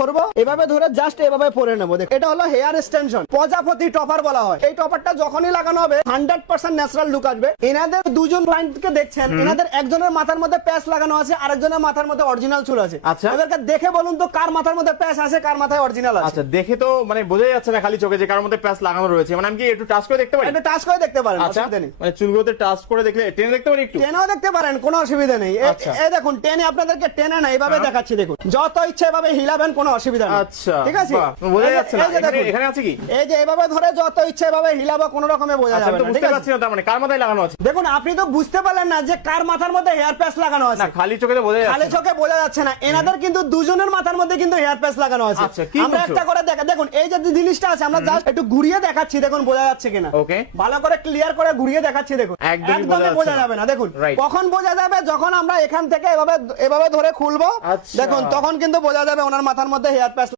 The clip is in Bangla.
করব। এভাবে ধরে জাস্ট এভাবে পরে নেব। দেখ এটা হলো হেয়ার এক্সটেনশন প্রজাপতি টপার বলা হয়। এই টপারটা যখনই লাগানো হবে হান্ড্রেড পার্সেন্ট ন্যাচারাল লুক আসবে। এনাদের দুজন ক্লায়েন্টকে দেখছেন এনাদের একজনের মাথার মধ্যে প্যাচ লাগানো আছে আরেকজনের মাথার মধ্যে অরিজিনাল চুল আছে। আচ্ছা। এবারকে দেখে বলুন তো কার মাথার মধ্যে প্যাচ আছে কার মাথায় অরিজিনাল আছে। আচ্ছা দেখে তো মানে বোঝা যাচ্ছে না খালি চোখে যে কার মধ্যে প্যাচ লাগানো রয়েছে। মানে আমি কি একটু টাচ করে দেখতে পারি? এটা টাচ করে দেখতে পারেন আচ্ছা মানে চুলগুলোতে টাচ করে দেখলে টেনে দেখতে পারি একটু? টেনেও দেখতে পারেন কোনো অসুবিধা নেই। আচ্ছা। এই দেখুন টেনে আপনাদেরকে টেনে না এইভাবে দেখাচ্ছি দেখুন। যত ইচ্ছে এভাবে হিলাবেন কোনো অসুবিধা নেই। আচ্ছা ঠিক আছে? বোঝা যাচ্ছে না। এখানে- এখানে আছে কি? এই যে এভাবে ধরে যত ইচ্ছে এভাবে হিলাবো কোনো রকমে বোঝা আচ্ছা যাবে না বুঝতে পারছি না তার মানে। কার মাথায় লাগানো আছে? দেখুন আপনি তো বুঝতে পারলেন না যে কার মাথার মধ্যে হেয়ার প্যাচ লাগানো আছে। না খালি চোখে তো বোঝা যাচ্ছে না। চোখে বোঝা যাচ্ছে না। এনাদের কিন্তু দুজনের মাথার মধ্যে কিন্তু হেয়ার প্যাচ লাগানো আছে। আচ্ছা, কি আমরা একটা করে দেখা দেখুন এই যে জিনিসটা আছে আমরা জাস্ট একটু ঘুরিয়ে দেখাচ্ছি দেখুন বোঝা যাচ্ছে কিনা। Okay. ভালো করে ক্লিয়ার করে ঘুরিয়ে দেখাচ্ছি দেখুন। একদমই বোঝা। যাবে না দেখুন. কখন বোঝা যাবে? যখন আমরা এখান থেকে এভাবে এভাবে ধরে খুলবো আচ্ছা। দেখুন তখন কিন্তু বোঝা যাবে ওনার মাথার মধ্যে হেয়ার প্যাচ